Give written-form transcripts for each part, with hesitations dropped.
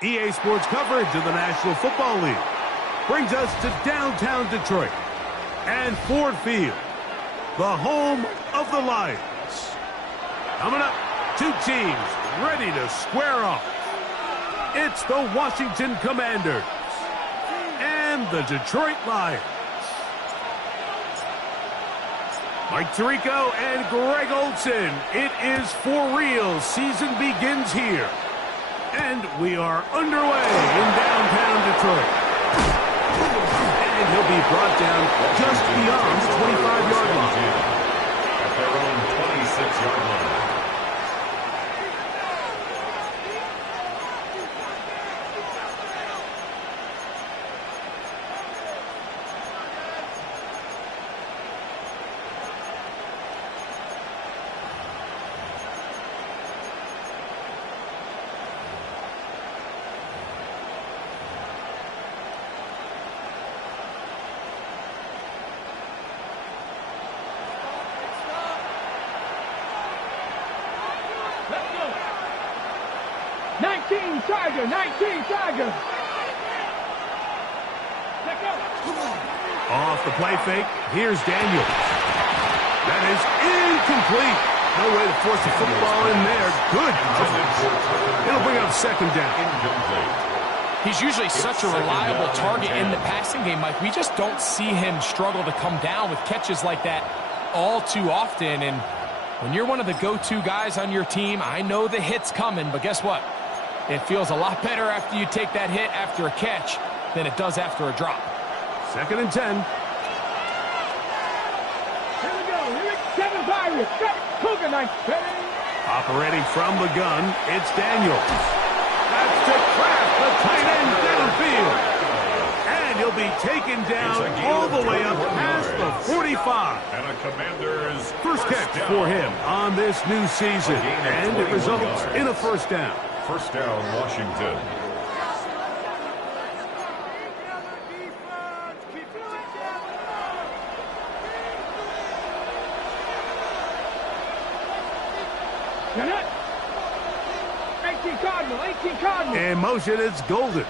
EA Sports coverage of the National Football League brings us to downtown Detroit and Ford Field, the home of the Lions. Coming up, two teams ready to square off. It's the Washington Commanders and the Detroit Lions. Mike Tirico and Greg Olsen, it is for real. Season begins here. And we are underway in downtown Detroit. And he'll be brought down just beyond the 25-yard line. At their own 26-yard line. Tiger, 19 Tiger. Off the play fake, here's Daniels. That is incomplete. No way to force the football in there. Good. It'll bring up second down. He's usually such a reliable target in the passing game, Mike. We just don't see him struggle to come down with catches like that all too often. And when you're one of the go-to guys on your team, I know the hit's coming, but guess what? It feels a lot better after you take that hit after a catch than it does after a drop. Second and 10. Here we go. Here it's Kevin Byron. Cougar 9. Operating from the gun, it's Daniels. That's to craft the tight end downfield. And he'll be taken down all the way up past the 45. And a Commander's First catch for him on this new season. And it results in a first down. First down, Washington. Cardinal. 18 Cardinal. In motion, it's Golden.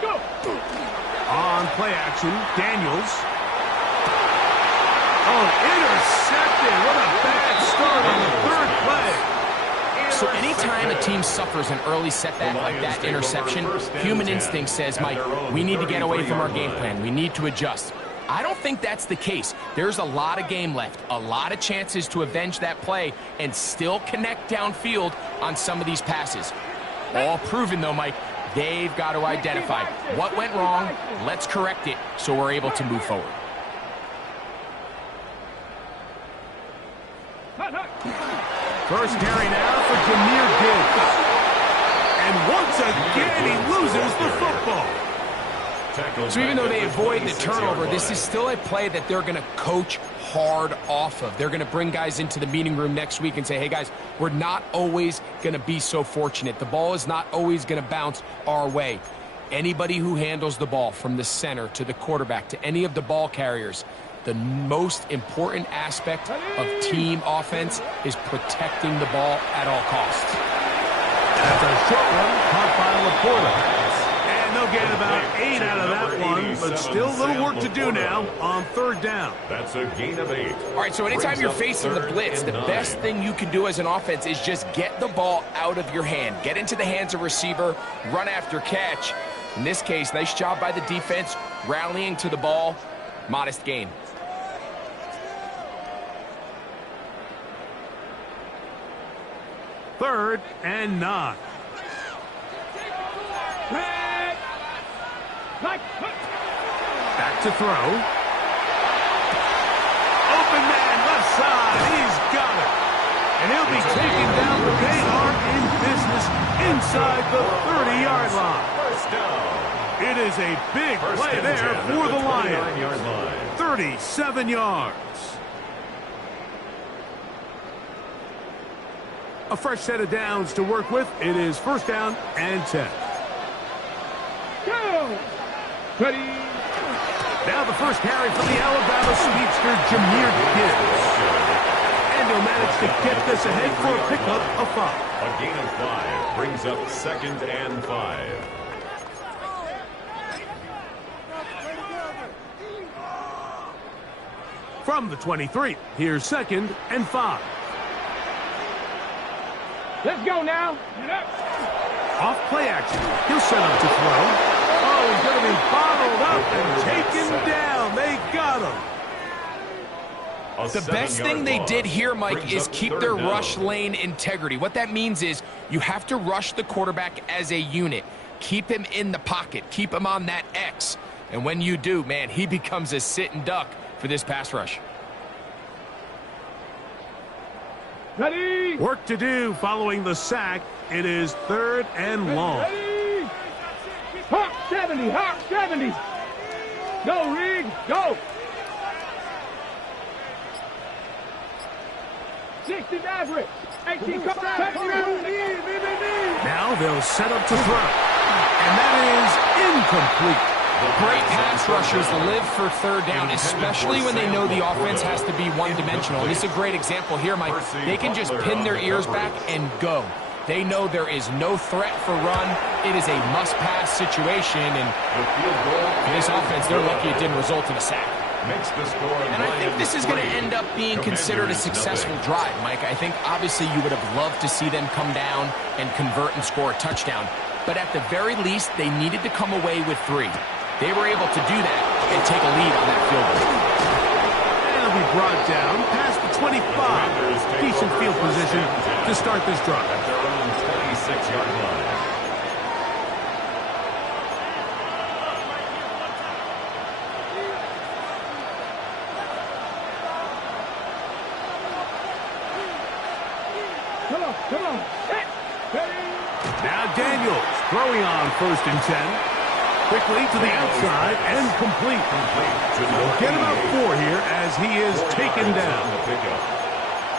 Go. On play action, Daniels. Oh, intercepted. What a bad start on the third play. So anytime a team suffers an early setback like that interception, human instinct says, Mike, we need to get away from our game plan. We need to adjust. I don't think that's the case. There's a lot of game left, a lot of chances to avenge that play and still connect downfield on some of these passes. All proven, though, Mike, they've got to identify what went wrong, let's correct it so we're able to move forward. First carry now for Jahmyr Gibbs. And once again, he loses the football. So even though they avoid the turnover, this is still a play that they're going to coach hard off of. They're going to bring guys into the meeting room next week and say, hey, guys, we're not always going to be so fortunate. The ball is not always going to bounce our way. Anybody who handles the ball from the center to the quarterback to any of the ball carriers, the most important aspect of team offense is protecting the ball at all costs. That's a short one, caught by Laporta. And they'll get about 8 out of that one, but still a little work to do now on third down. That's a gain of 8. All right, so anytime you're facing the blitz, the best thing you can do as an offense is just get the ball out of your hand. Get into the hands of receiver, run after catch. In this case, nice job by the defense, rallying to the ball, modest gain. Third and 9. Back to throw. Open man outside. He's got it. And he'll be taken down, but they are in business inside the 30-yard line. First down. It is a big play there for the Lions. 29-yard line. 37 yards. A fresh set of downs to work with. It is first down and 10. Go! Ready. Now the first carry for the Alabama speedster, Jahmyr Gibbs. And he'll manage to get this ahead for a pickup of 5. A gain of 5 brings up 2nd and 5. From the 23, here's 2nd and 5. Let's go now. Get up. Off play action. He'll set up to throw. Oh, he's going to be bottled up and taken down. They got him. The best thing they did here, Mike, is keep their rush lane integrity. What that means is you have to rush the quarterback as a unit. Keep him in the pocket. Keep him on that X. And when you do, man, he becomes a sitting duck for this pass rush. Ready. Work to do following the sack. It is 3rd and long. Ready. Hawk 70. Hawk 70. Go, Rig. Go. 60 average. 18 cover. Now they'll set up to throw. And that is incomplete. Great pass rushers live for 3rd down, especially when they know the offense has to be one-dimensional. And this is a great example here, Mike. They can just pin their ears back and go. They know there is no threat for run. It is a must-pass situation, and for this offense, they're lucky it didn't result in a sack. And I think this is going to end up being considered a successful drive, Mike. I think obviously you would have loved to see them come down and convert and score a touchdown. But at the very least, they needed to come away with 3. They were able to do that and take a lead on that field goal. And it'll be brought down past the 25. Decent field position to start this drive. At their own 26-yard line. Come on. Now Daniels throwing on 1st and 10. Quickly to the outside and complete. We'll get about 4 here as he is taken down.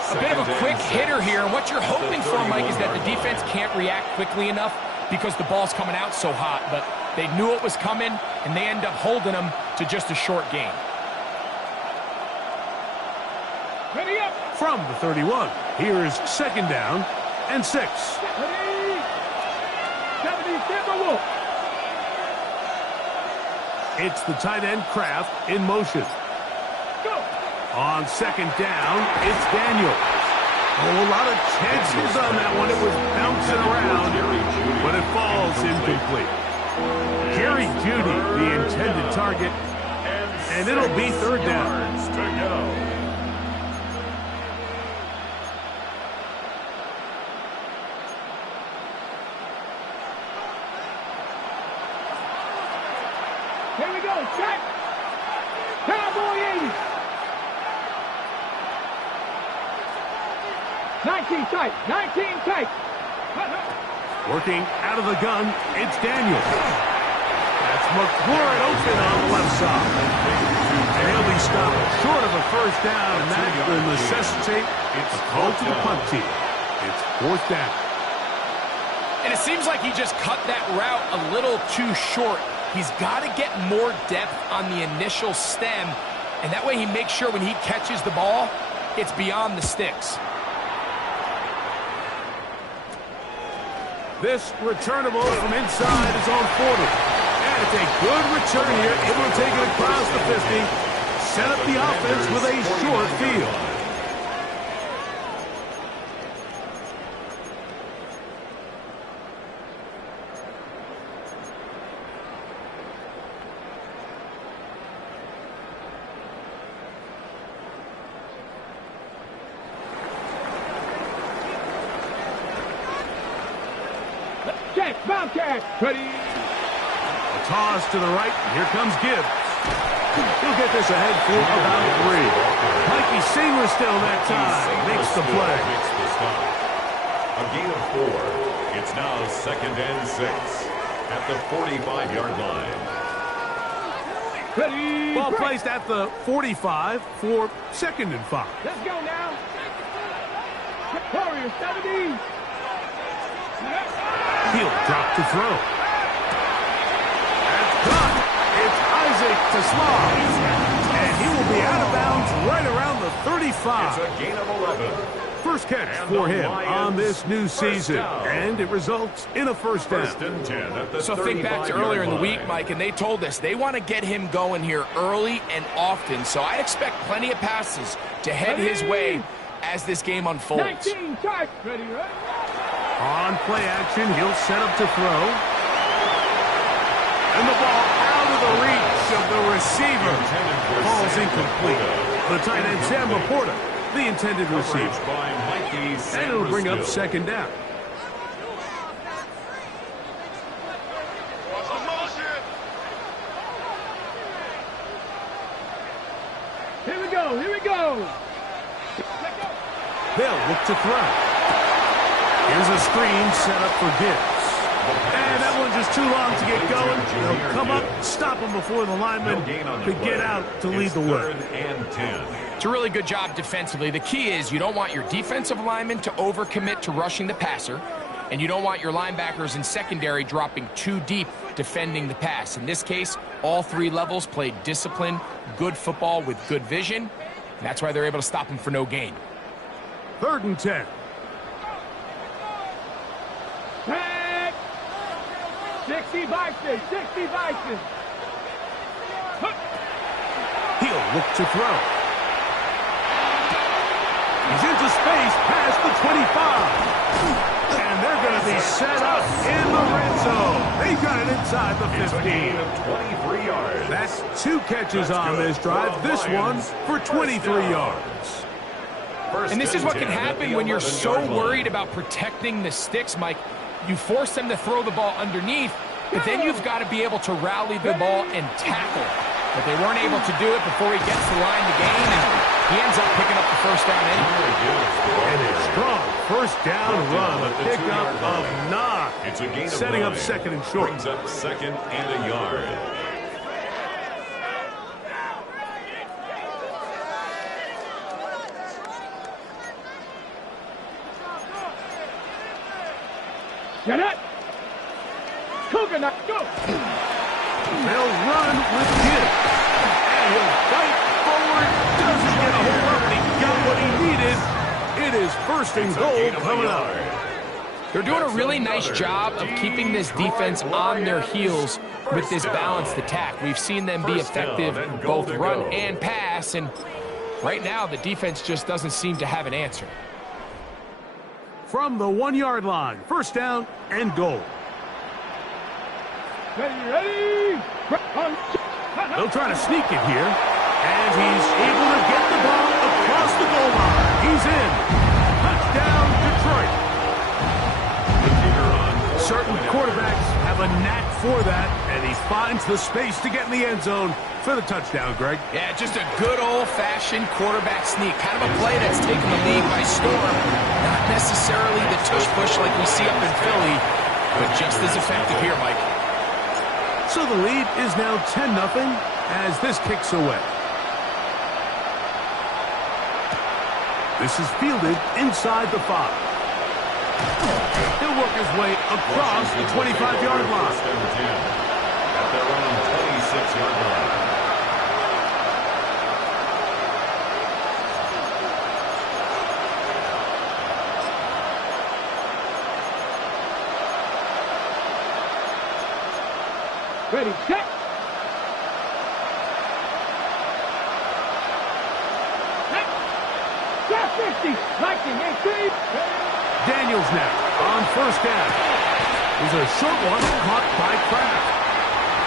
A bit of a quick hitter here, and what you're hoping for, Mike, is that the defense can't react quickly enough because the ball's coming out so hot. But they knew it was coming, and they end up holding them to just a short gain. Ready up. From the 31, here's 2nd down and 6. Ready. 70 Timberwolf. It's the tight end Kraft in motion. Go. On 2nd down, it's Daniels. Oh, a lot of chances on that one. It was bouncing around, but it falls incomplete. Jerry Jeudy, the intended target, and it'll be 3rd down. Here we go. Check. Cowboy 80. 19 tight. 19 tight. Working out of the gun, it's Daniels. That's McLaurin open on the left side. And he'll be stopped short of a 1st down, and that will necessitate a call to the punt team. It's 4th down. And it seems like he just cut that route a little too short. He's got to get more depth on the initial stem, and that way he makes sure when he catches the ball, it's beyond the sticks. This returnable from inside his own 40. And it's a good return here, able to take it across the 50, set up the offense with a short field. Check, Bobcat. Ready. A toss to the right. Here comes Gibbs. He'll get this ahead for about 3. Mikey Singer still that time. Makes the play. A gain of 4. It's now 2nd and 6 at the 45-yard line. Ready. Ball placed at the 45 for 2nd and 5. Let's go now. Warriors 70. He'll drop to throw. That's caught. It's Isaac to Slav. And he will be out of bounds right around the 35. It's a gain of 11. First catch for him on this new season. And it results in a first down. 1st and 10 at the So think back to earlier in the week, Mike, and they told us they want to get him going here early and often. So I expect plenty of passes to head his way as this game unfolds. 19 charge. Ready, right? On play action, he'll set up to throw. And the ball out of the reach of the receiver. Ball's incomplete. The tight end, Sam Laporta, the intended receiver. And it'll bring up 2nd down. Here we go. Here we go. They'll look to throw. Here's a screen set up for Gibbs. And that one's just too long to get going. They'll come up, stop him before the lineman could get out to lead the way. 3rd and 10. It's a really good job defensively. The key is you don't want your defensive linemen to overcommit to rushing the passer, and you don't want your linebackers in secondary dropping too deep defending the pass. In this case, all 3 levels played disciplined, good football with good vision. And that's why they're able to stop him for no gain. 3rd and 10. Back. 60 Bison. 60 Bison. He'll look to throw. He's into space past the 25. And they're going to be set up in the red zone. They got it inside the 15. It's a gain of 23 yards. That's 2 catches on this drive. This one for 23 yards. And this is what can happen when you're so worried about protecting the sticks, Mike. You force them to throw the ball underneath, but then you've got to be able to rally the ball and tackle. But they weren't able to do it before he gets the line to gain, and he ends up picking up the first down anyway. And a strong first down run, a pickup of 9. It's a gain of setting 9. up 2nd and short. Brings up 2nd and a yard. Get it. Coconut, go. They'll run with Gibbs. And he'll fight forward. Doesn't get a hold up, but he got what he needed. It is 1st and goal coming up. They're doing a really nice job of keeping this defense on their heels with this balanced attack. We've seen them be effective in both run and pass, and right now the defense just doesn't seem to have an answer. From the 1-yard line, 1st down and goal. Ready. They'll try to sneak it here. And he's able to get the ball across the goal line. He's in. Touchdown, Detroit. Certain quarterbacks have a knack for that, and he finds the space to get in the end zone for the touchdown, Greg. Yeah, just a good old-fashioned quarterback sneak. Kind of a play that's taken the league by storm. Not necessarily the tush-push like we see up in Philly, but just as effective here, Mike. So the lead is now 10-0 as this kicks away. This is fielded inside the 5. He'll work his way across the 25-yard line. At their own 26-yard line. Ready, set. Set 50. Lightning, 18. Daniels now on 1st down. There's a short one caught by Kraft.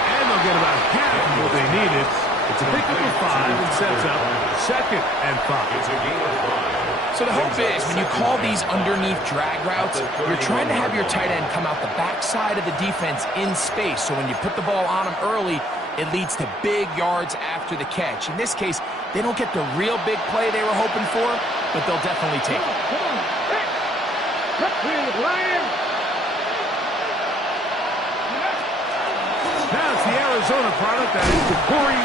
And they'll get about half of what they needed. It's a pickup of 5 and sets up 2nd and 5. It's a gain of 5. So the hope is when you call these underneath drag routes, you're trying to have your tight end come out the backside of the defense in space. So when you put the ball on him early, it leads to big yards after the catch. In this case, they don't get the real big play they were hoping for, but they'll definitely take it. Come on. Lion. Now it's the Arizona product, that is Corey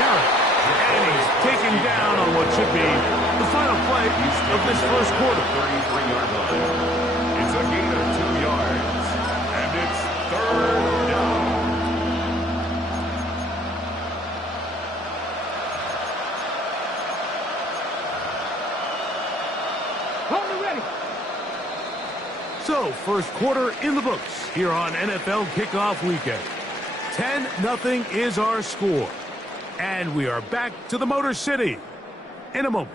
Merritt. And he's taken down on what should be the final play of this first quarter. 33-yard line. It's a gain of 2 yards. And it's third down. Hold it ready. So, first quarter in the books here on NFL Kickoff Weekend. 10-0 is our score. And we are back to the Motor City in a moment.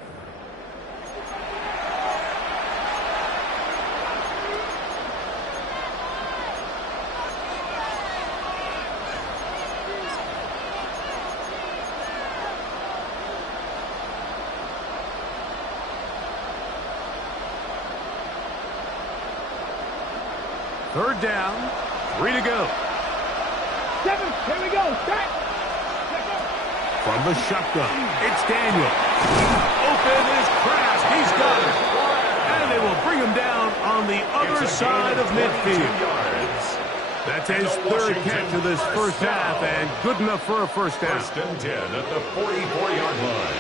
Third down, 3 to go. 7, here we go. Start. From the shotgun, it's Daniel. Open is Kraft. He's got it. And they will bring him down on the other side of midfield. That's his third catch of this first half, and good enough for a first down. First and 10 at the 44-yard line.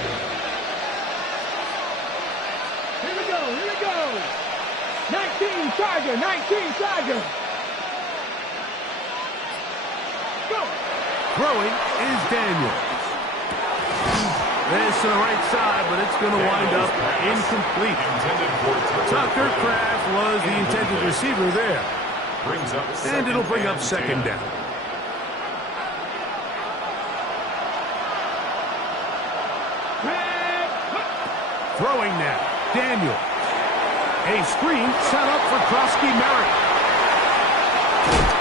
Here we go. 19 Charger. Go. Throwing is Daniel. This to the right side, but it's going to wind up incomplete. Tucker Kraft was the intended receiver there. And it'll bring up second down. Throwing now, Daniel. A screen set up for Merritt.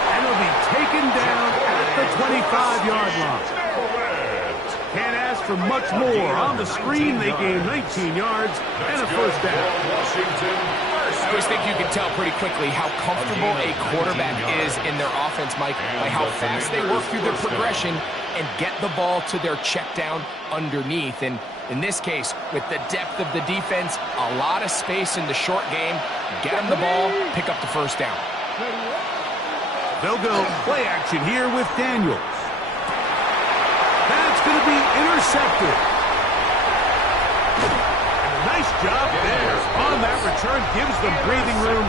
And it'll be taken down at the 25-yard line. Can't ask for much more. On the screen, they gain 19 yards and a first down. I always think you can tell pretty quickly how comfortable a quarterback is in their offense, Mike, by how fast they work through their progression and get the ball to their check down underneath. And in this case, with the depth of the defense, a lot of space in the short game, get them the ball, pick up the first down. They'll go play action here with Daniels. That's going to be intercepted. And a nice job there on that return. Gives them breathing room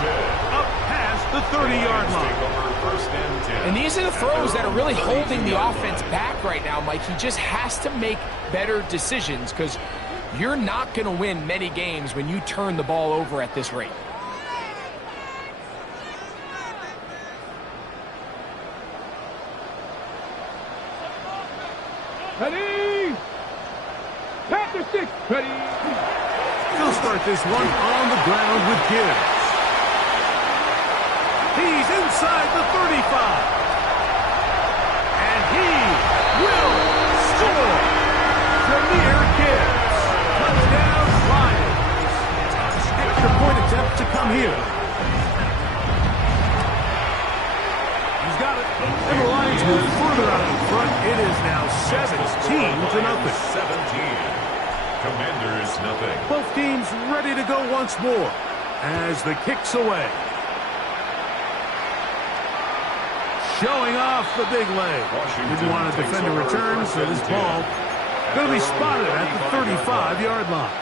up past the 30-yard line. And these are the throws that are really holding the offense back right now, Mike. He just has to make better decisions because you're not going to win many games when you turn the ball over at this rate. Ready. Panther 6. Ready. He'll start this one on the ground with Gibbs. He's inside the 35. And he will score. Jahmyr Gibbs. Touchdown Lions. Extra point attempt to come here. He's got it. And the Lions move further out in front. It is now 17-0. 17. Commanders, nothing. Both teams ready to go once more as the kick's away. Showing off the big leg. Didn't want to defend a return, so this ball going to be spotted at the 35-yard line.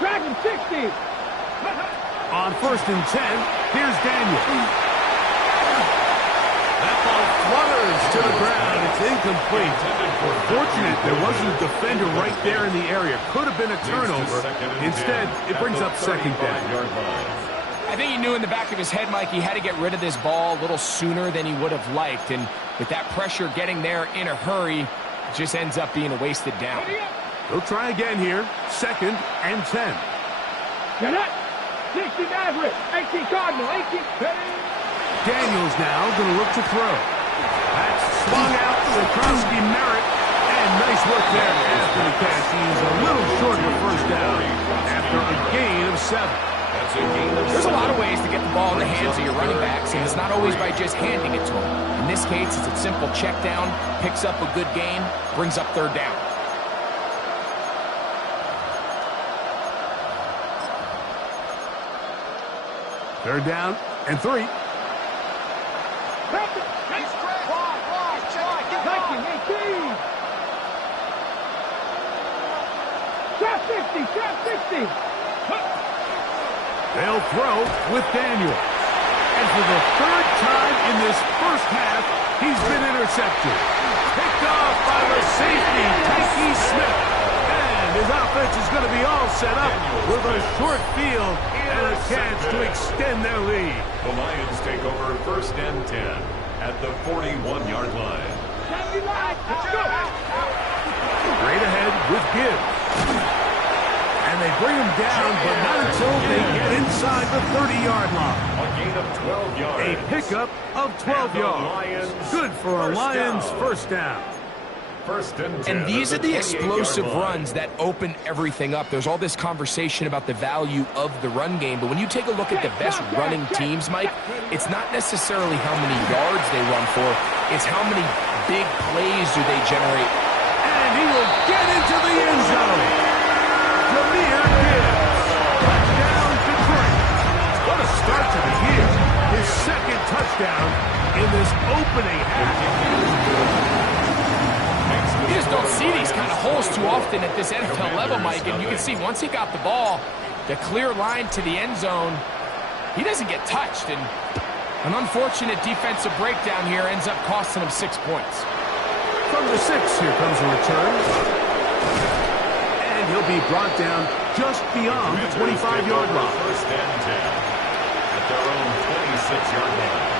Dragon 60. On first and 10, here's Daniel. That ball flutters to the ground. It's incomplete. Fortunate there wasn't a defender right there in the area. Could have been a turnover. Instead, it brings up second down. I think he knew in the back of his head, Mike, he had to get rid of this ball a little sooner than he would have liked. And with that pressure getting there in a hurry, it just ends up being a wasted down. They'll try again here. Second and 10. Get up. 60 Maverick. 18 Cardinal. 18. Daniels now going to look to throw. That's swung out to Krosky Merritt. And nice work there after the catch. He's a little short of a first down after a gain of 7. There's a lot of ways to get the ball in the hands of your running backs, and it's not always by just handing it to them. In this case, it's a simple check down, picks up a good gain, brings up third down. Third down and 3. Trap 60, trap 60. They'll throw with Daniels. And for the third time in this first half, he's been intercepted. Picked off by the safety, Tyke Smith. And his offense is going to be all set up with a short field and a chance to extend their lead. The Lions take over first and 10 at the 41-yard line. Let's go. Straight ahead with Gibbs. And they bring him down, but not until they get inside the 30-yard line. A gain of 12 yards. A pickup of 12 yards. Good for a Lions first down. First and 10. And these are the explosive runs that open everything up. There's all this conversation about the value of the run game, but when you take a look at the best running teams, Mike, it's not necessarily how many yards they run for, it's how many big plays do they generate. And he will get into the end zone. Touchdown Detroit. What a start to the year. His second touchdown in this opening half. You just don't see these kind of holes too often at this NFL level, Mike, and you can see once he got the ball, the clear line to the end zone, he doesn't get touched, and an unfortunate defensive breakdown here ends up costing him 6 points. From the 6, here comes a return. And he'll be brought down just beyond the 25-yard line. First and 10 at their own 26-yard line.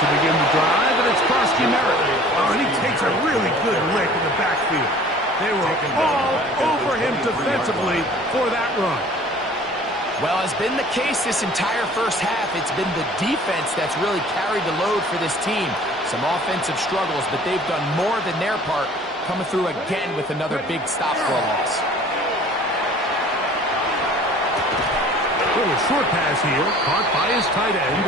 To begin the drive, and it's Krosky Merritt. Oh, and he takes a really good lick in the backfield. They were all over him defensively for that run. Well, as been the case this entire first half, it's been the defense that's really carried the load for this team. Some offensive struggles, but they've done more than their part, coming through again with another big stop for a loss. Little short pass here, caught by his tight end.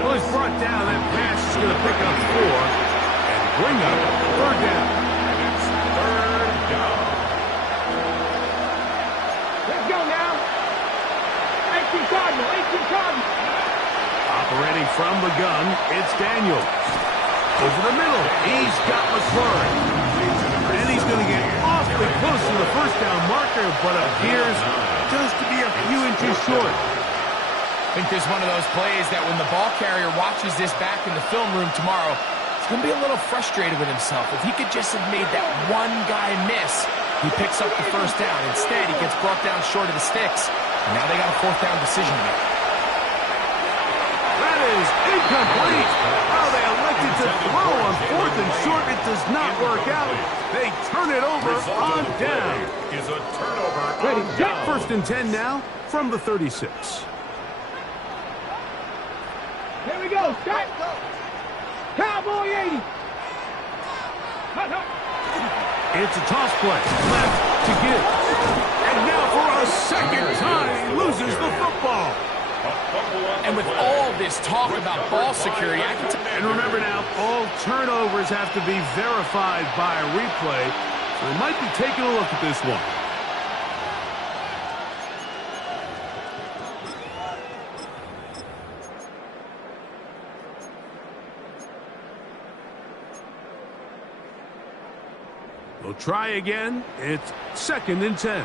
Well, he's brought down. That pass is going to pick up 4 and bring up third down. It's third down. Let's go now. 18 Cardinal, 18 Cardinal. Operating from the gun, it's Daniels. Over the middle, he's got McClurry. And he's going to get awfully close to the first down marker, but appears just to be a few inches short. I think there's one of those plays that when the ball carrier watches this back in the film room tomorrow, he's going to be a little frustrated with himself. If he could just have made that one guy miss, he picks up the first down. Instead, he gets brought down short of the sticks, and now they got a fourth down decision to make. That is incomplete. Oh, they elected to throw on fourth and short. It does not work out. They turn it over on down. Is a turnover Ready, on down. First and 10 now from the 36. Here we go. Start. Cowboy 80. It's a toss play. Left to give. And now for a second time, he loses the football. And with all this talk about ball security, I can tell. And remember now, all turnovers have to be verified by a replay. So they might be taking a look at this one. We'll try again. It's second and 10.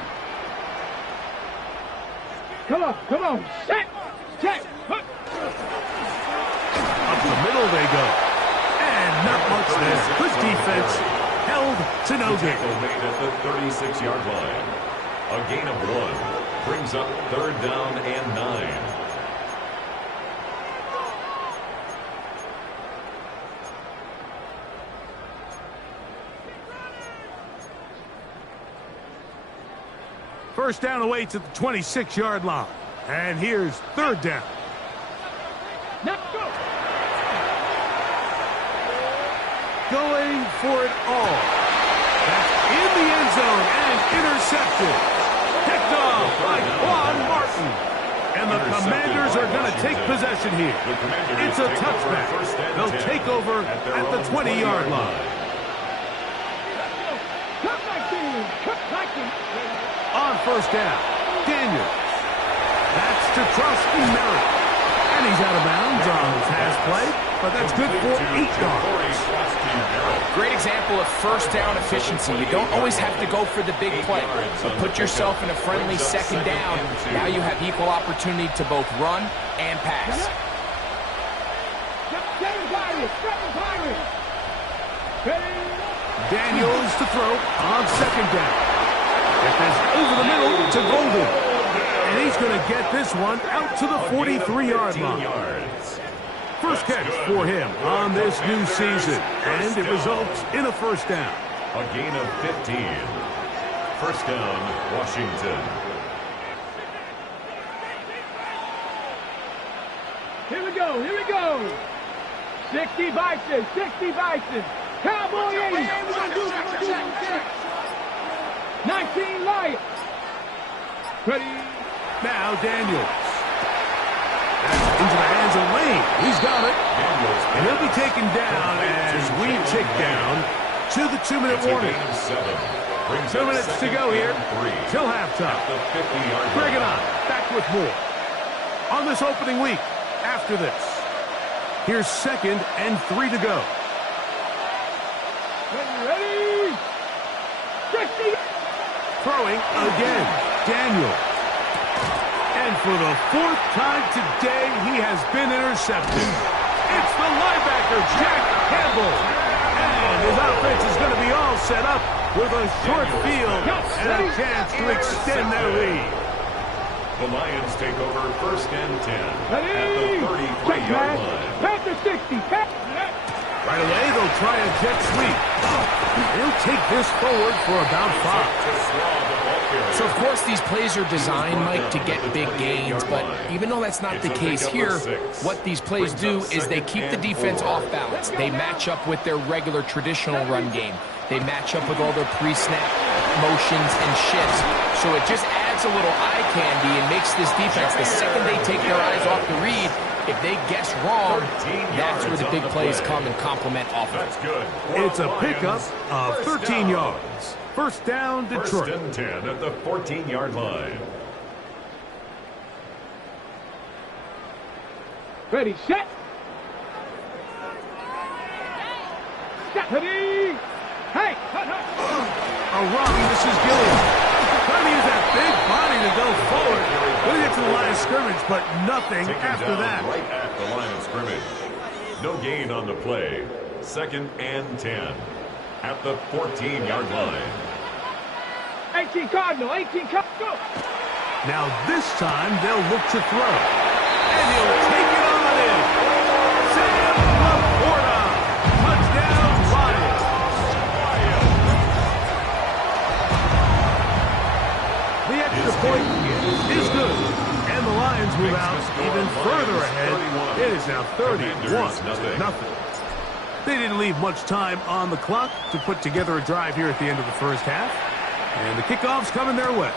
Come on, come on. Set. Set. Up the middle they go. And not much there. Good defense. Held to no gain. Tackle made at the 36-yard line. A gain of 1. Brings up 3rd down and 9. First down away to the 26-yard line. And here's 3rd down. Let's go. Going for it all. That's in the end zone and intercepted. Picked off by Juan Martin. And the Commanders are going to take possession here. It's a touchback. They'll take over at the 20-yard line. On first down, Daniels. That's to Trusty Merritt. And he's out of bounds on the pass play, but that's good for 8 yards. Great example of first down efficiency. You don't always have to go for the big play, but put yourself in a friendly second down. Now you have equal opportunity to both run and pass. Daniels to throw on second down. It is over the middle to Golden. And he's going to get this one out to the 43-yard line. First catch for him on this new season. And it results in a first down. A gain of 15. First down, Washington. Here we go, here we go. 60 Bison, 60 Bison. Cowboy 80. 19 Lions. Ready. Now Daniels. That's into the hands of Lane. He's got it. And he'll be taken down as we tick down to the 2-minute warning. 2 minutes to go here till halftime. Bring it on. Back with more on this opening week after this. Here's 2nd and 3 to go. Ready. 60. Throwing again. Daniel. And for the 4th time today, he has been intercepted. It's the linebacker, Jack Campbell. And his offense is going to be all set up with a short field and a chance to extend their lead. The Lions take over 1st and 10 Ready. at the 33-yard line. Panther 60. Right away, they'll try a jet sweep. They'll take this forward for about 5. So, of course, these plays are designed, Mike, to get big gains, but even though that's not the case here, what these plays do is they keep the defense off balance. They match up with their regular traditional run game. They match up with all their pre-snap motions and shifts. So it just adds a little eye candy and makes this defense, the second they take their eyes off the read, if they guess wrong, that's where the big plays come and complement offense. It's a pickup of 13 yards. First down, Detroit. 1st and 10 at the 14-yard line. Ready, set. Ready. Hey. A run. This is Gilliam. Trying to use that big body to go forward. Going to get to the line of scrimmage, but nothing after that. Right at the line of scrimmage. No gain on the play. 2nd and 10 at the 14-yard line. 18 Cardinal, 18 Cardinal. Now this time they'll look to throw. And he'll take it on in. Sam Laporta. Touchdown, Lions. The extra point is good. And the Lions move out even further ahead. It is now 31-0. They didn't leave much time on the clock to put together a drive here at the end of the first half. And the kickoff's coming their way.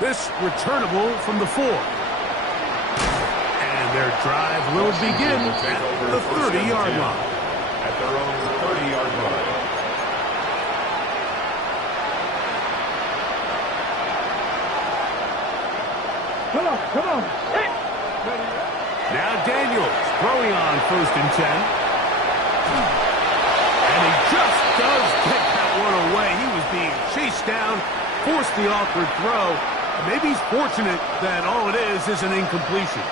This returnable from the 4. And their drive will begin at the 30-yard line. At their own 30-yard line. Come on. Hey. Now Daniels throwing on 1st and 10. And he just does get that one away. He was being chased down, forced the awkward throw. Maybe he's fortunate that all it is an incompletion.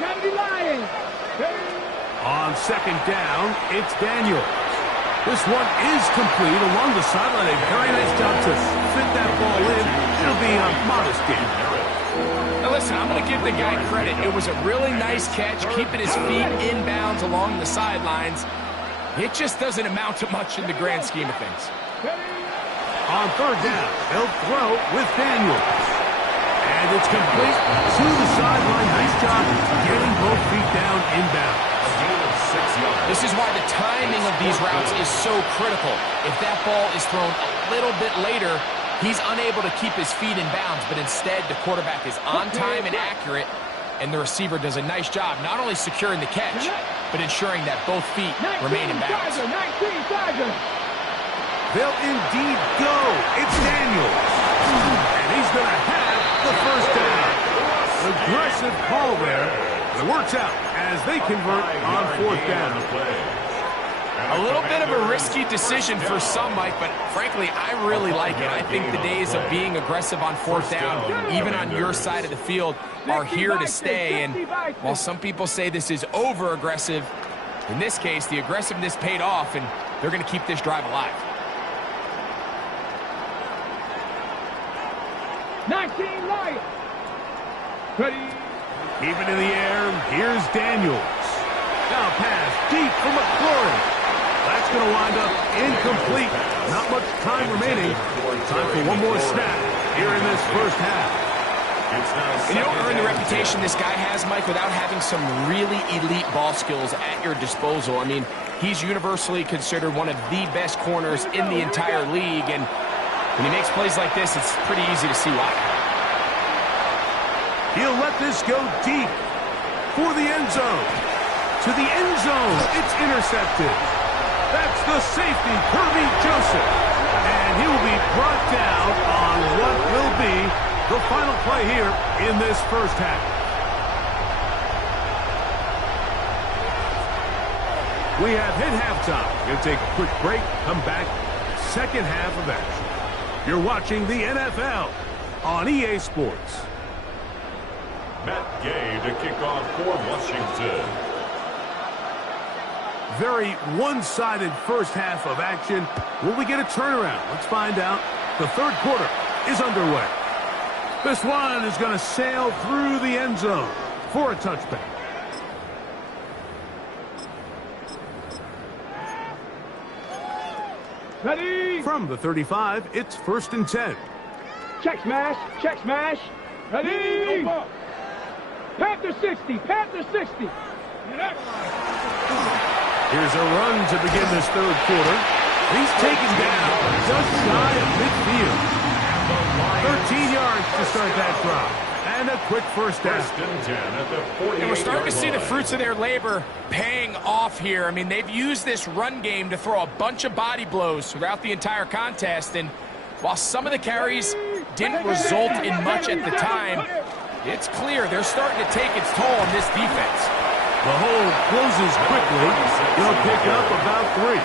Gotta be Lions. On 2nd down, it's Daniels. This one is complete along the sideline. A very nice job to fit that ball in. It'll be a modest gain. Now listen, I'm going to give the guy credit. It was a really nice catch, keeping his feet inbounds along the sidelines. It just doesn't amount to much in the grand scheme of things. On third down, they'll throw with Daniels. And it's complete to the sideline. Nice job getting both feet down inbound. This is why the timing of these routes is so critical. If that ball is thrown a little bit later, he's unable to keep his feet in bounds, but instead the quarterback is on time and accurate, and the receiver does a nice job not only securing the catch, but ensuring that both feet remain in bounds. They'll indeed go. It's Daniels. And he's going to have the first down. Aggressive call there. It works out as they convert on fourth down. A little bit of a risky decision for some, Mike, but frankly, I really like it. I think the days of being aggressive on fourth down, even on your side of the field, are here to stay. And while some people say this is over-aggressive, in this case, the aggressiveness paid off, and they're going to keep this drive alive. 19 Lions. Ready. Keep it in the air. Here's Daniels. Now pass deep for McLaurin. That's going to wind up incomplete. Not much time remaining. Time for one more snap here in this first half. And you don't earn the reputation this guy has, Mike, without having some really elite ball skills at your disposal. I mean, he's universally considered one of the best corners in the entire league, and when he makes plays like this, it's pretty easy to see why. He'll let this go deep for the end zone. To the end zone, it's intercepted. That's the safety, Kirby Joseph. And he will be brought down on what will be the final play here in this first half. We have hit halftime. Going to take a quick break, come back, second half of action. You're watching the NFL on EA Sports. Matt Gay to kick off for Washington. Very one-sided first half of action. Will we get a turnaround? Let's find out. The third quarter is underway. This one is going to sail through the end zone for a touchback. Ready. From the 35, it's 1st and 10. Check smash. Check smash. Ready. Panther 60. Panther 60. Here's a run to begin this third quarter. He's taken down just shy of midfield. 13 yards to start that drive. And a quick first down. And we're starting to see the fruits of their labor paying off here. I mean, they've used this run game to throw a bunch of body blows throughout the entire contest. And while some of the carries didn't result in much at the time, it's clear they're starting to take its toll on this defense. The hold closes quickly. He'll pick up about 3.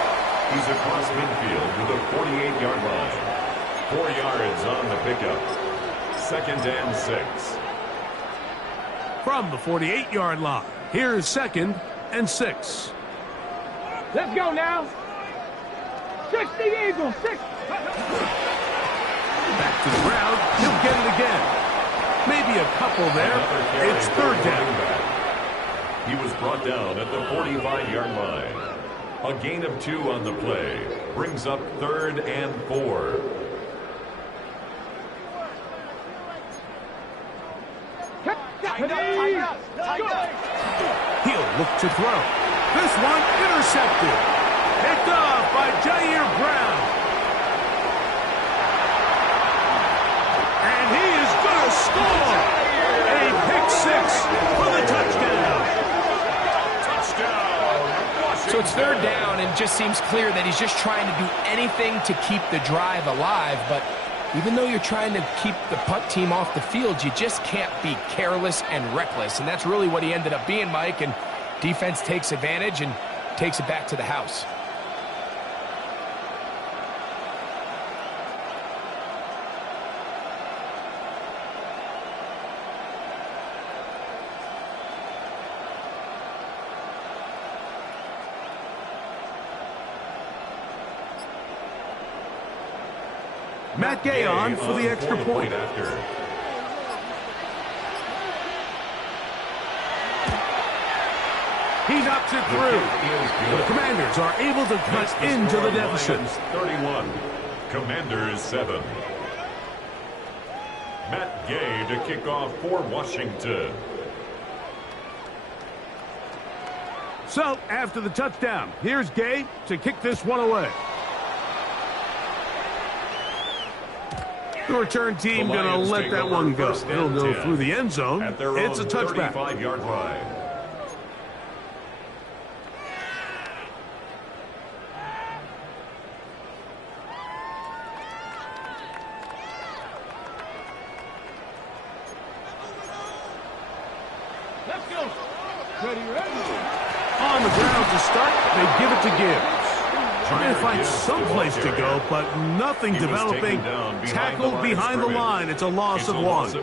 He's across midfield to the 48-yard line. 4 yards on the pickup. 2nd and 6. From the 48-yard line, here's 2nd and 6. Let's go now. 60 Eagles. 6. Back to the ground. He'll get it again. Maybe a couple there. It's 3rd down. He was brought down at the 45-yard line. A gain of 2 on the play. Brings up 3rd and 4. He'll look to throw. This one intercepted. Picked off by Jair Brown. And he is going to score. A pick 6 for the touchdown. So it's 3rd down, and it just seems clear that he's just trying to do anything to keep the drive alive. But even though you're trying to keep the punt team off the field, you just can't be careless and reckless. And that's really what he ended up being, Mike. And defense takes advantage and takes it back to the house. Matt Gay on for the extra point. After. He knocks it through. The Commanders are able to cut into the deficit. 31. Commanders 7. Matt Gay to kick off for Washington. So, after the touchdown, here's Gay to kick this one away. The return team going to let that one go. It'll go through the end zone. It's a touchback. 35-yard line. Let's go. Ready. On the ground to start, they give it to Gibbs. Trying to find some place to go, but nothing developing. Tackled behind the line. It's a loss of 1.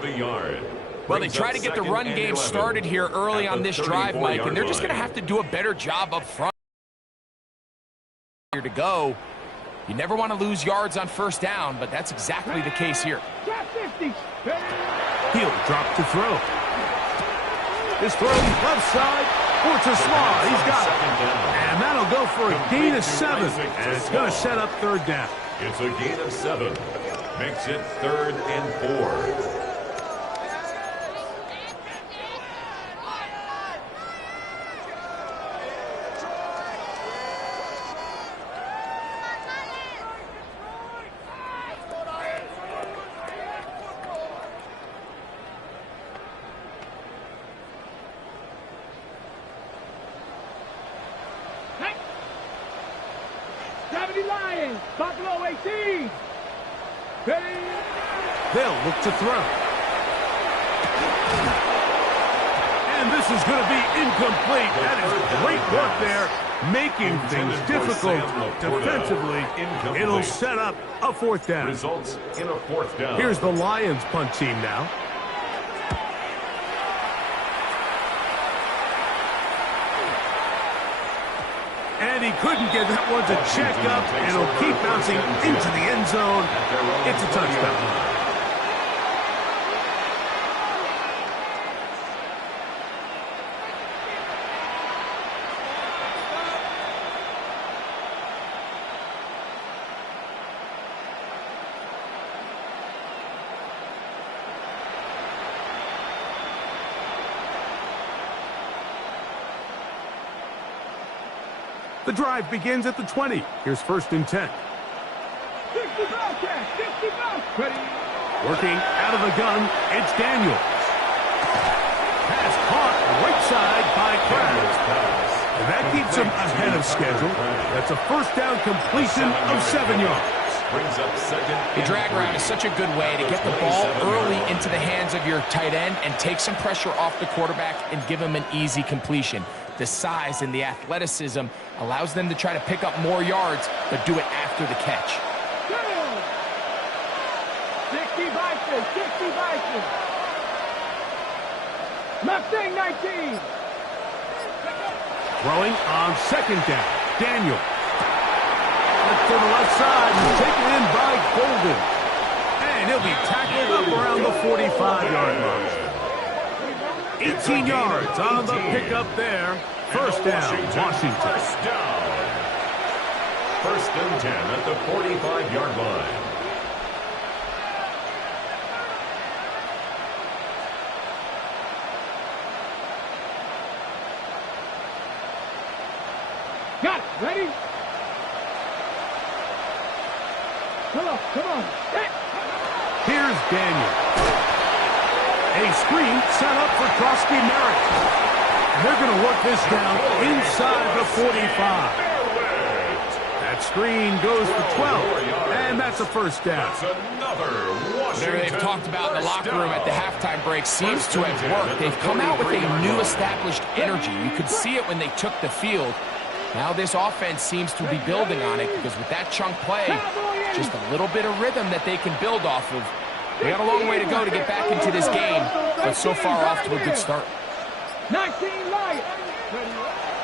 Well, they try to get the run game started here early on this drive, Mike, and they're just going to have to do a better job up front. Here to go. You never want to lose yards on first down, but that's exactly the case here. He'll drop to throw. His throw left side. Fortune Slaw, he's got it. And that'll go for a gain of 7. And it's going to set up third down. It's a gain of 7. Makes it 3rd and 4. Lions, Buffalo 18. They'll look to throw. And this is going to be incomplete. That is great work there, making things difficult defensively. It'll set up a 4th down. Results in a 4th down. Here's the Lions punt team now. And he couldn't get that one to check up, and it'll keep bouncing into the end zone. It's a touchdown. The drive begins at the 20. Here's 1st and 10. 60 Ready. Working out of the gun, it's Daniels. Pass caught right side by Krabs. And that keeps him ahead of schedule. That's a 1st down completion of 7 yards. Brings up 2nd. The drag route is such a good way to get the ball early into the hands of your tight end and take some pressure off the quarterback and give him an easy completion. The size and the athleticism allows them to try to pick up more yards, but do it after the catch. 60 Bison. Mustang 19. Throwing on 2nd down. Daniel. To the left side and taken in by Golden. And he'll be tackled up around the 45-yard line. 18 yards on the pickup there. 1st down, Washington. 1st down. 1st and 10 at the 45-yard line. Got it. Ready? Come on. Here's Daniel. A screen set up for Krosky Merritt. They're going to work this down inside the 45. That screen goes for 12, and that's a 1st down. That's another Washington. They've talked about in the locker room at the halftime break seems to have worked. They've come out with a new established energy. You could see it when they took the field. Now this offense seems to be building on it because with that chunk play, just a little bit of rhythm that they can build off of. They got a long way to go to get back into this game, but so far off to a good start. 19 Lions.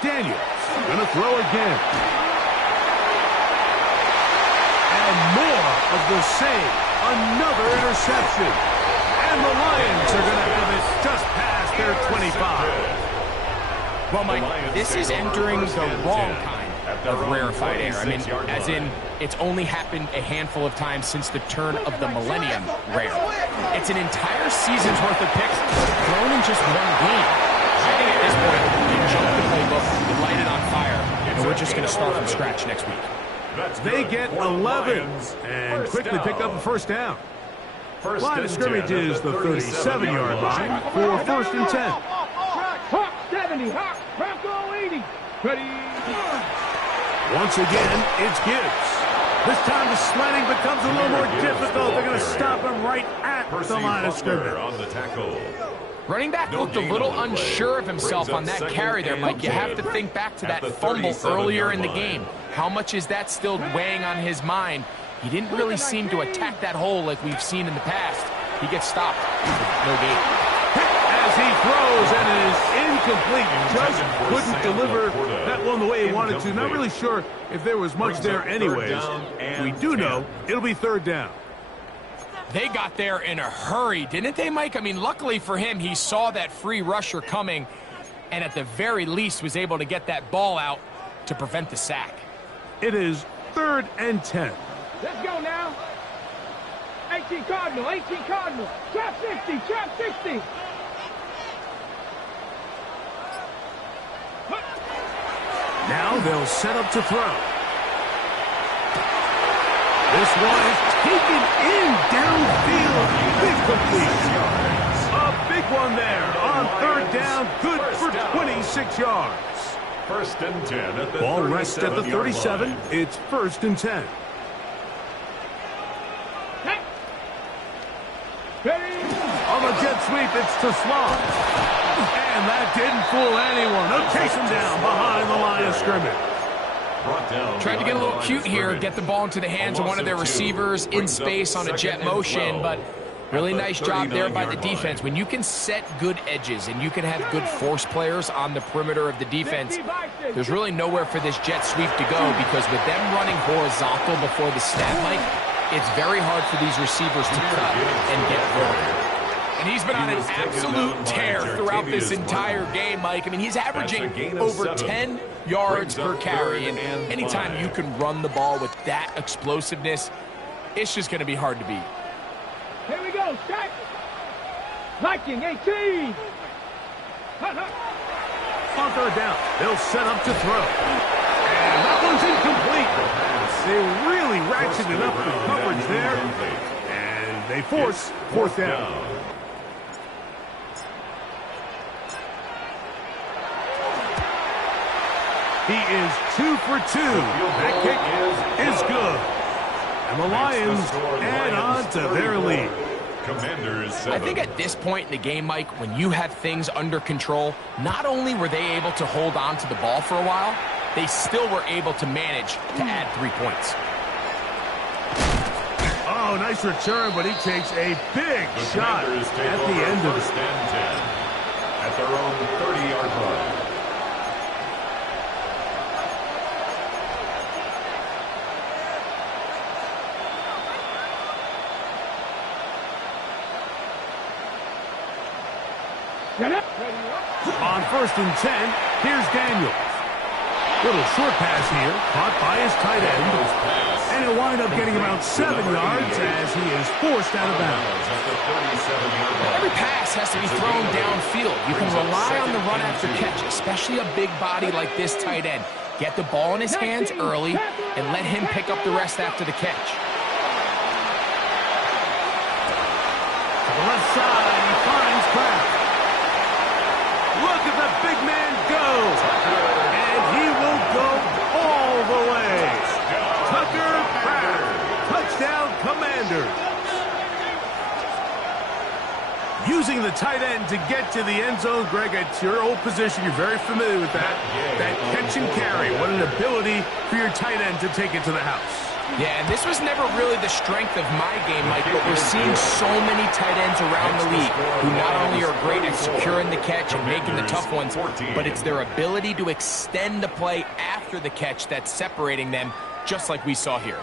Daniels going to throw again. And more of the save. Another interception. And the Lions are going to have it just past their 25. Well, Mike, this is entering the wrong kind of rarefied air. I mean, as in, it's only happened a handful of times since the turn of the millennium rare. It's an entire season's worth of picks thrown in just one game. I think at this point, you jump the playbook, you light it on fire, and we're just going to start from scratch next week. They get 11 and quickly pick up a first down. Line of scrimmage is the 37-yard line for first and 10. Hawk 70, Hawk, Bronco 80. Ready. Once again, it's Gibbs. This time the sledding becomes a little more difficult. They're going to stop him right at the line of scrimmage. On the tackle. Running back looked a little unsure of himself on that carry there, Mike. You have to think back to that fumble earlier in the game. How much is that still weighing on his mind? He didn't really seem to attack that hole like we've seen in the past. He gets stopped. No gain. As he throws, and it is incomplete. Just couldn't deliver that one the way he wanted to. Not really sure if there was much there anyways. We do know it'll be third down. They got there in a hurry, didn't they, Mike? I mean, luckily for him, he saw that free rusher coming and at the very least was able to get that ball out to prevent the sack. It is third and 10. Let's go now. 18 Cardinal, 18 Cardinal. Trap 60, trap 60. Now they'll set up to throw. This one is taken in downfield. Big completion. A big one there on third down. Good for 26 yards. First and 10 at the Ball rests at the 37. It's first and 10. On the jet sweep, it's to Sloan. And that didn't fool anyone. They'll chase him down behind the line of scrimmage. Tried to get a little cute here, get the ball into the hands of one of their receivers in space on a jet motion, but really nice job there by the defense. When you can set good edges and you can have good force players on the perimeter of the defense, there's really nowhere for this jet sweep to go, because with them running horizontal before the snap, Mike, it's very hard for these receivers to cut and get vertical. And he's been on an absolute tear throughout this entire game, Mike. I mean, he's averaging over 10 yards per carry. And anytime you can run the ball with that explosiveness, it's just going to be hard to beat. Here we go, Stack. Viking 18. On third down, they'll set up to throw. And that one's incomplete. They really ratcheted up the coverage there. And they force fourth down. He is 2 for 2. That kick is good. And the Lions add on to their lead. I think at this point in the game, Mike, when you have things under control, not only were they able to hold on to the ball for a while, they still were able to manage to add 3 points. Oh, nice return, but he takes a big shot at the end of it. At their own 30-yard line. On first and 10, here's Daniels. Little short pass here, caught by his tight end. And he'll wind up getting about 7 yards as he is forced out of bounds. Every pass has to be thrown downfield. You can rely on the run after catch, especially a big body like this tight end. Get the ball in his hands early and let him pick up the rest after the catch. To the left side, he finds Kraft. Look at the big man go. And he will go all the way. Tucker Kraft. Touchdown, Commanders. Using the tight end to get to the end zone, Greg, at your old position, you're very familiar with that. That catch and carry. What an ability for your tight end to take it to the house. Yeah, and this was never really the strength of my game, Mike, but we're seeing so many tight ends around the league who not only are great at securing the catch and making the tough ones, but it's their ability to extend the play after the catch that's separating them, just like we saw here.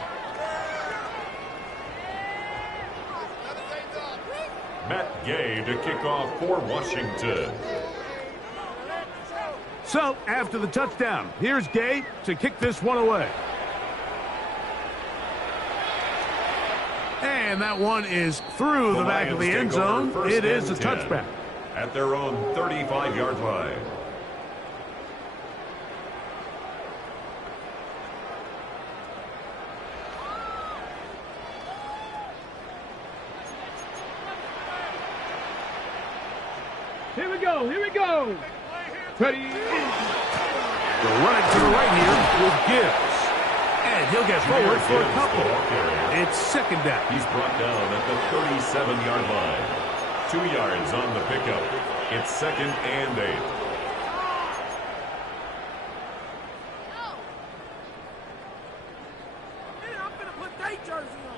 Matt Gay to kick off for Washington. So, after the touchdown, here's Gay to kick this one away. And that one is through the back of the end zone. It is a touchback. At their own 35-yard line. Here we go, here we go. Ready. They'll run it to the right here with Gibbs. And he'll get forward for a couple. It's second down. He's brought down at the 37-yard line. 2 yards on the pickup. It's second and 8. I'm going to put their jersey on.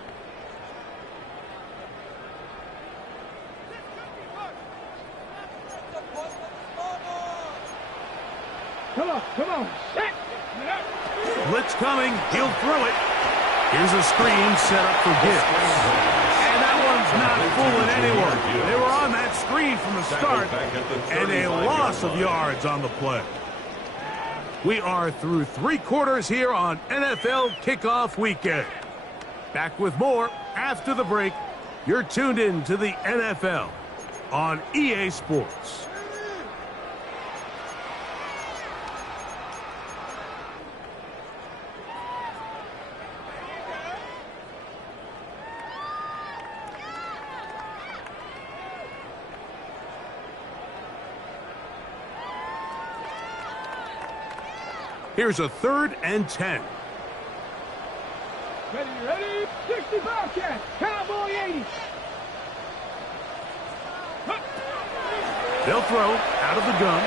Come on. Set. Blitz coming. He'll throw it. Here's a screen set up for Gibbs. And that one's not fooling anyone. They were on that screen from the start, and a loss of yards on the play. We are through 3 quarters here on NFL Kickoff Weekend. Back with more after the break. You're tuned in to the NFL on EA Sports. Here's a 3rd and 10. Ready. 65 catch. Cowboy 80. They'll throw out of the gun.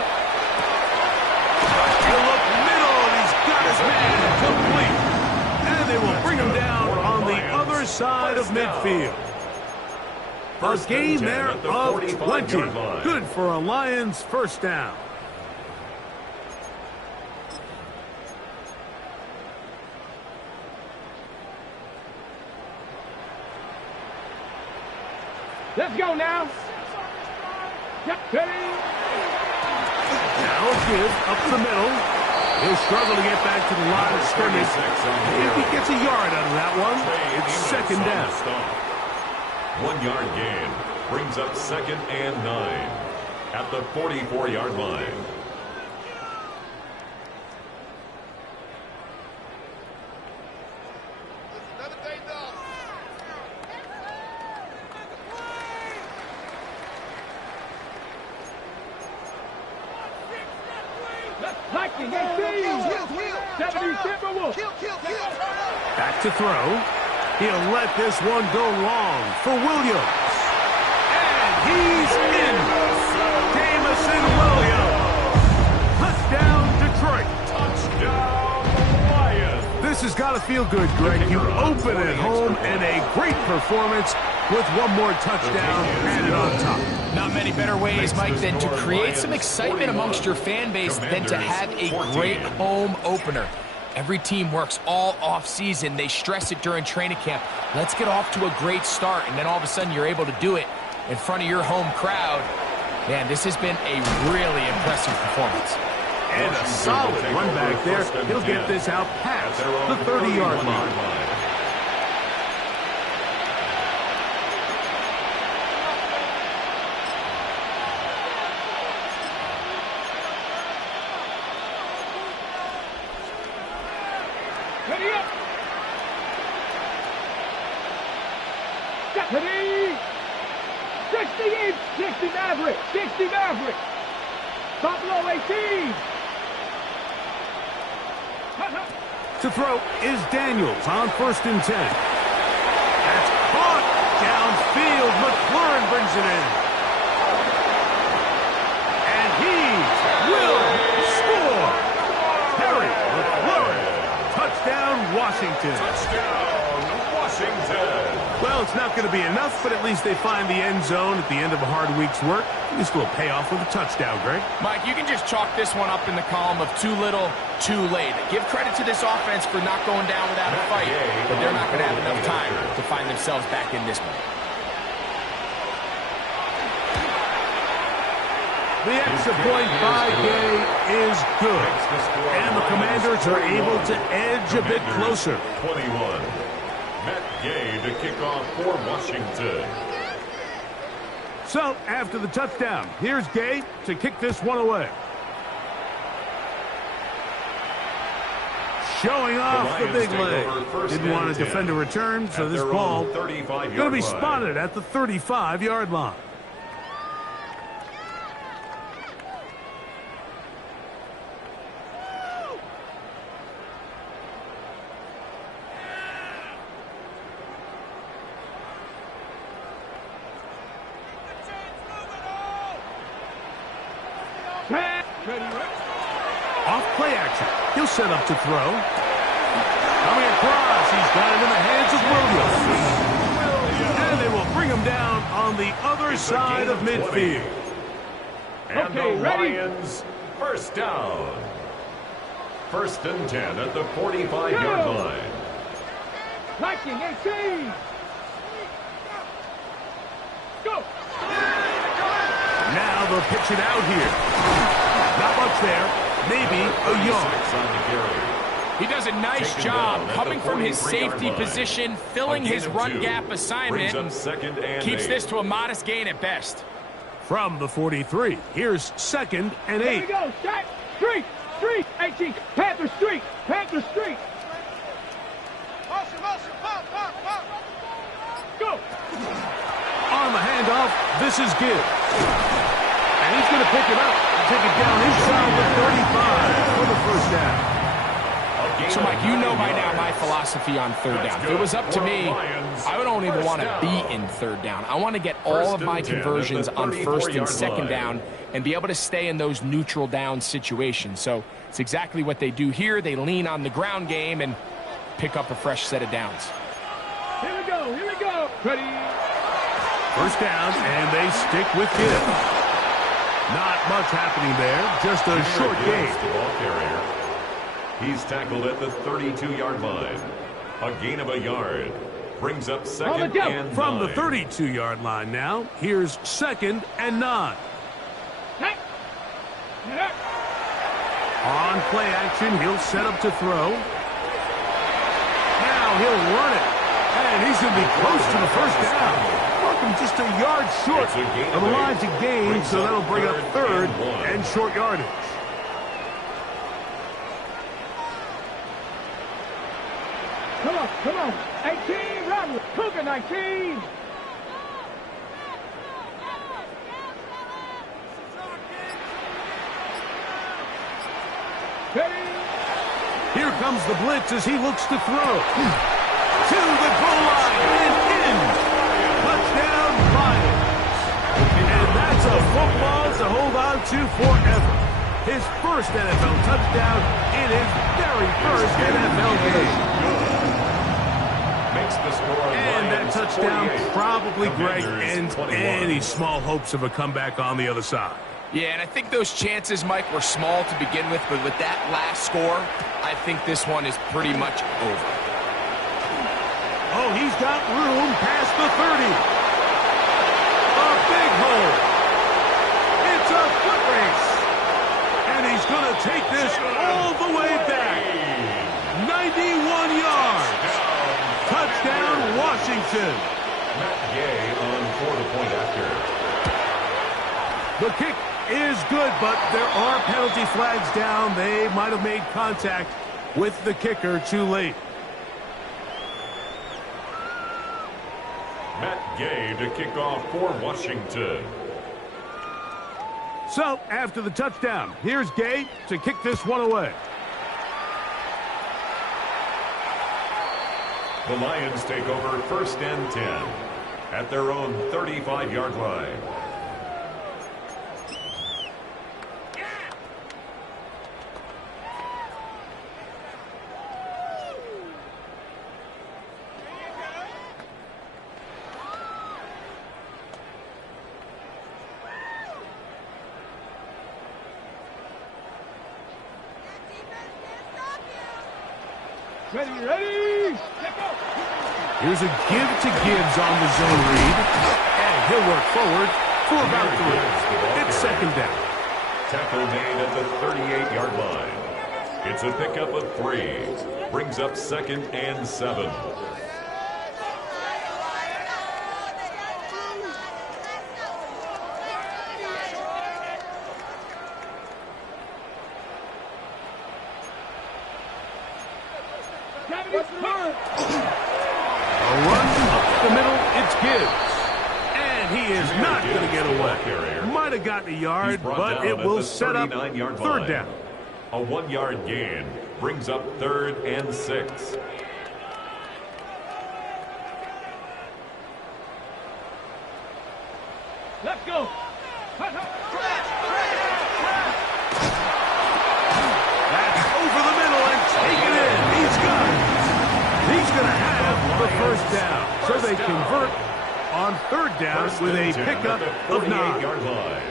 He'll look middle, and he's got his man complete. And they will bring him down on the other side of midfield. A gain there of 20. Good for a Lions first down. Let's go now. Yep, ready. Now Gibbs up the middle. He'll struggle to get back to the line of scrimmage. If he gets a yard out of that one, it's second down. 1-yard gain brings up second and 9 at the 44-yard line. Back to throw. He'll let this one go long for Williams. And he's in. Jamison Williams. Touchdown, Detroit. Touchdown, Lions. This has got to feel good, Greg. You open at home and a great performance with one more touchdown added on top. Not many better ways, Mike, than to create some excitement amongst your fan base than to have a great home opener. Every team works all off-season. They stress it during training camp. Let's get off to a great start, and then all of a sudden you're able to do it in front of your home crowd. Man, this has been a really impressive performance. And a solid run back there. He'll get this out past the 30-yard line. Ready up. Ready. 68. 60 Maverick. 60 Maverick. Buffalo 18. To throw is Daniels on 1st and 10. That's caught downfield. McLaurin brings it in. And he will score. Terry McLaurin. Touchdown, Washington. Touchdown, Washington. Well, it's not going to be enough, but at least they find the end zone at the end of a hard week's work. This will pay off with a touchdown, Greg. Mike, you can just chalk this one up in the column of too little, too late. Give credit to this offense for not going down without a fight, but they're not going to have enough time to find themselves back in this one. The extra point by Gay is good. And the Commanders are able to edge a bit closer. 21. Matt Gay to kick off for Washington. So, after the touchdown, here's Gay to kick this one away. Showing off the big leg. Didn't want to defend a return, so this ball going to be spotted at the 35-yard line. Off play action. He'll set up to throw. Coming across. He's got it in the hands of Williams. And they will bring him down on the other side of midfield. And the Lions first down. 1st and 10 at the 45-yard line. Liking 18. Go. Now they'll pitch it out here. Not much there. Maybe a yard. He does a nice job coming from his safety position, filling his run gap assignment, and keeps this to a modest gain at best. From the 43, here's 2nd and 8. Here we go. Shot. Street. 18. Panther Street. Motion. Pop. Go. On the handoff, this is Gibbs. And he's going to pick it up and take it down inside the 35 for the first down. So, Mike, you know by now my philosophy on 3rd down. If it was up to me, I don't even want to be in 3rd down. I want to get all of my conversions on 1st and 2nd down and be able to stay in those neutral down situations. So it's exactly what they do here. They lean on the ground game and pick up a fresh set of downs. Here we go. Ready. First down, and they stick with Gibbs. Not much happening there, just a short gain. He's tackled at the 32-yard line. A gain of a yard. Brings up 2nd and 9. From the 32-yard line now, here's 2nd and 9. On play action, he'll set up to throw. Now he'll run it. And he's going to be close to the first down. Welcome just a yard short of the line to gain, so that'll bring up 3rd and short yardage. Come on. 18, run. Cougar 19. Here comes the blitz as he looks to throw. To the goal line and in. Touchdown, Lions. And that's a football to hold on to forever. His first NFL touchdown in his very first NFL game. Makes the score. And that touchdown 48. probably, Greg, ends 21. any small hopes of a comeback on the other side. Yeah, and I think those chances, Mike, were small to begin with, but with that last score, I think this one is pretty much over. Oh, he's got room past the 30. A big hole. It's a foot race. And he's going to take this all the way back. 91 yards. Touchdown, Washington. Matt Gay on for the point after. The kick is good, but there are penalty flags down. They might have made contact with the kicker too late. Matt Gay to kick off for Washington. So, after the touchdown, here's Gay to kick this one away. The Lions take over 1st and 10 at their own 35-yard line. Ready. Here's a give to Gibbs on the zone read. And he'll work forward for about 3. It's 2nd down. Tackle made at the 38-yard line. It's a pickup of 3. Brings up 2nd and 7. A run up the middle, it's Gibbs. And he is not going to get away. Might have gotten a yard, but it will set up 3rd down. A 1-yard gain brings up 3rd and 6. Let's go. That's over the middle and taken in. He's got it. He's going to have the 1st down. So they convert on 3rd down with a pickup of 9.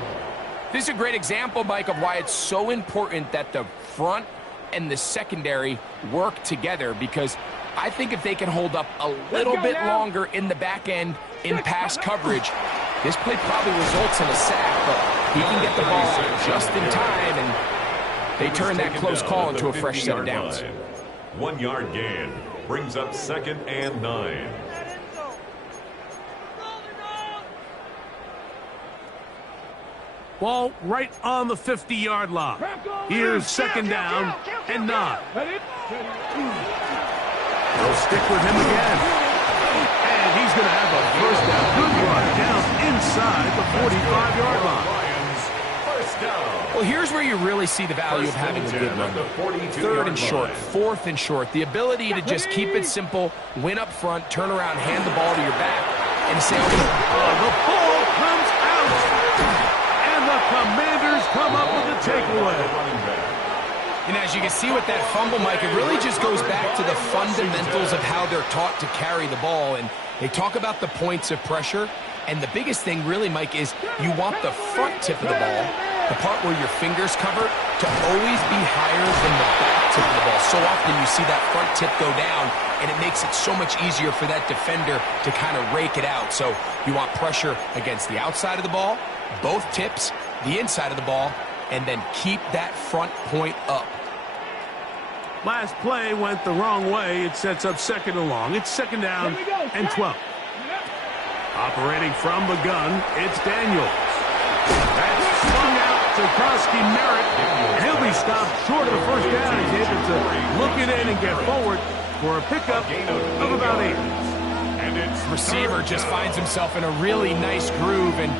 This is a great example, Mike, of why it's so important that the front and the secondary work together, because I think if they can hold up a little bit longer in the back end in pass coverage, this play probably results in a sack, but he can get the ball just in time, and they turn that close call into a fresh set of downs. 1-yard gain brings up 2nd and 9. Ball right on the 50-yard line. Here's 2nd down and 9. They'll stick with him again. And he's going to have a 1st down. Good run down inside the 45-yard line. Well, here's where you really see the value of having a good run. 3rd and short, 4th and short. The ability to just keep it simple, win up front, turn around, hand the ball to your back, and say, okay. The ball comes out. And the Commanders come up with the takeaway. And as you can see with that fumble, Mike, it really just goes back to the fundamentals of how they're taught to carry the ball. And they talk about the points of pressure. And the biggest thing really, Mike, is you want the front tip of the ball, the part where your fingers cover, to always be higher than the back tip of the ball. So often you see that front tip go down, and it makes it so much easier for that defender to kind of rake it out. So you want pressure against the outside of the ball, both tips, the inside of the ball, and then keep that front point up. Last play went the wrong way. It sets up 2nd and long. It's 2nd down and 12. Operating from the gun, it's Daniels. That's swung out to Krosky Merritt. And he'll be stopped short of the 1st down. He's able to look it in and get forward for a pickup of about 8. Receiver just finds himself in a really nice groove, and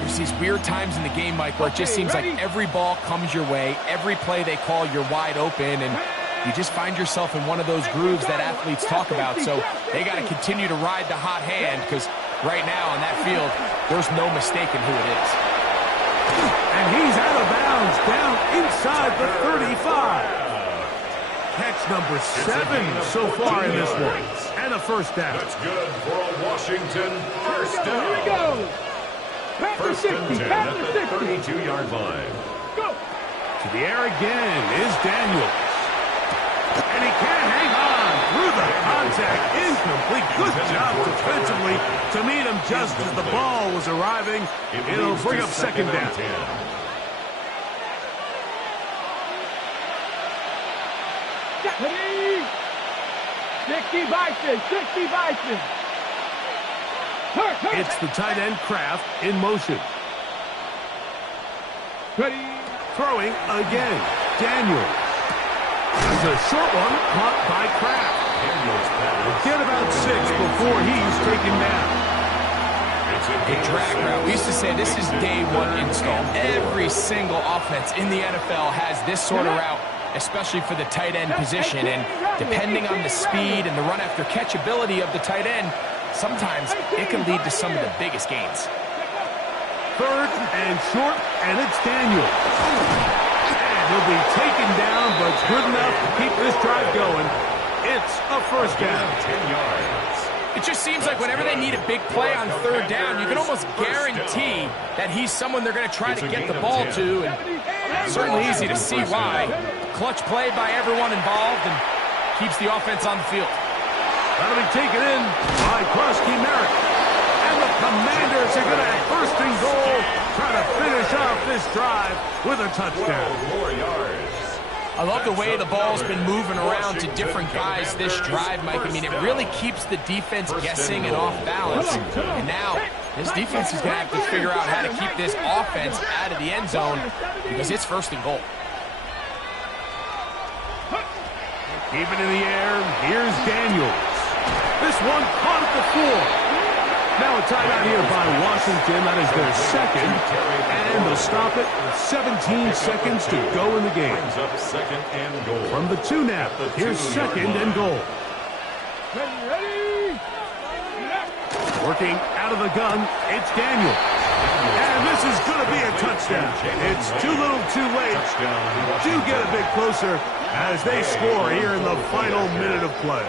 there's these weird times in the game, Mike, where it just seems like every ball comes your way, every play they call, you're wide open, and you just find yourself in one of those grooves that athletes talk about. So they got to continue to ride the hot hand, because right now on that field, there's no mistaking who it is. And he's out of bounds, down inside the 35. Catch number 7 so far in this one. And a 1st down. That's good for a Washington 1st down. Here we go. 1st and 10 at the 32-yard line. Go. To the air again is Daniels. And he can't hang on through the contact. Incomplete. Good job defensively to meet him just as the ball was arriving. It'll bring up 2nd down. 60 Bison, 60 Bison. It's the tight end Kraft in motion. Ready. Throwing again. Daniels. It's a short one caught by Kraft. Get about 6 before he's taken down. A drag route. We used to say this is day 1 install. Every single offense in the NFL has this sort of route, especially for the tight end position. And depending on the speed and the run after catch ability of the tight end, sometimes it can lead to some of the biggest gains. 3rd and short, and it's Daniels. And he'll be taken down, but good enough to keep this drive going. It's a 1st down. 10 yards. It just seems like whenever they need a big play on 3rd down, you can almost guarantee that he's someone they're going to try to get the ball to, and certainly easy to see why. Clutch play by everyone involved and keeps the offense on the field. That'll be taken in by Krosky Merritt. And the Commanders are going to have 1st and goal trying to finish off this drive with a touchdown. 12 more yards. I love the way the ball's been moving around to different guys this drive, Mike. I mean, it really keeps the defense guessing and off balance. And now, this defense is going to have to figure out how to keep this offense out of the end zone because it's first and goal. Keep it in the air. Here's Daniels. This one caught at the floor. Now a timeout here by Washington. That is their second. And they'll stop it with 17 seconds to go in the game. Brings up second and goal. From the 2 now, here's second and goal. Ready? Working out of the gun, it's Daniels. And this is going to be a touchdown. It's too little too late. Do get a bit closer as they score here in the final minute of play.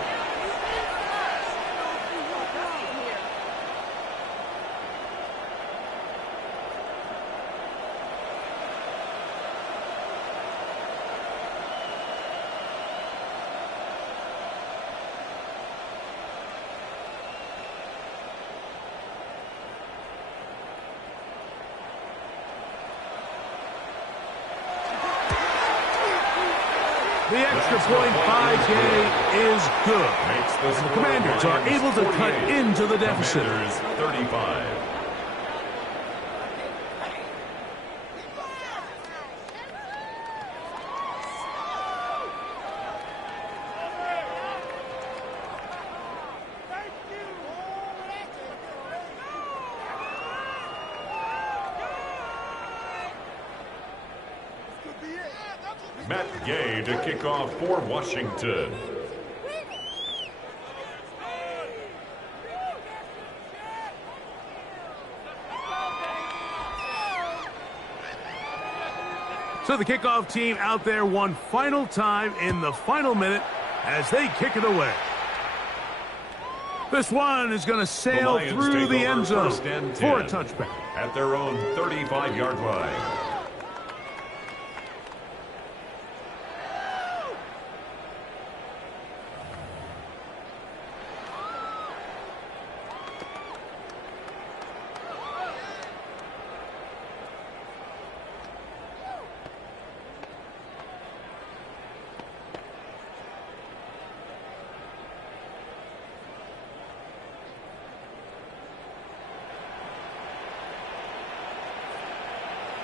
The extra point by Gay is good. And the Commanders are able to cut into the deficit. 35. Matt Gay to kick off for Washington. So the kickoff team out there one final time in the final minute as they kick it away. This one is going to sail through the end zone for a touchback. At their own 35-yard line.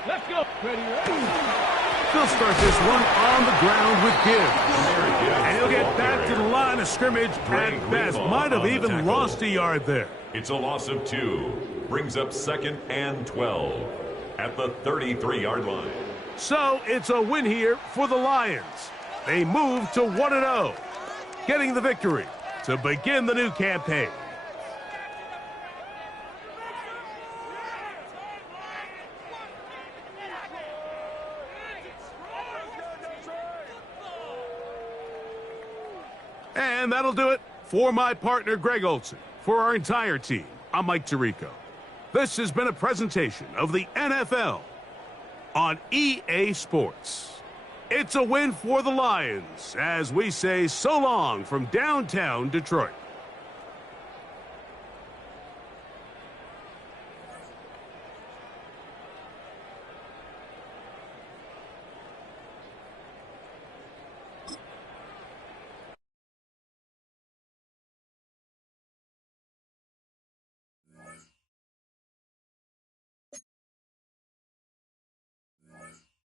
Let's go. Ready? They'll start this one on the ground with Gibbs. And he'll get back to the line of scrimmage at best. Might have even lost a yard there. It's a loss of 2. Brings up second and 12 at the 33-yard line. So it's a win here for the Lions. They move to 1-0, getting the victory to begin the new campaign. And that'll do it for my partner, Greg Olson. For our entire team, I'm Mike Tirico. This has been a presentation of the NFL on EA Sports. It's a win for the Lions as we say so long from downtown Detroit.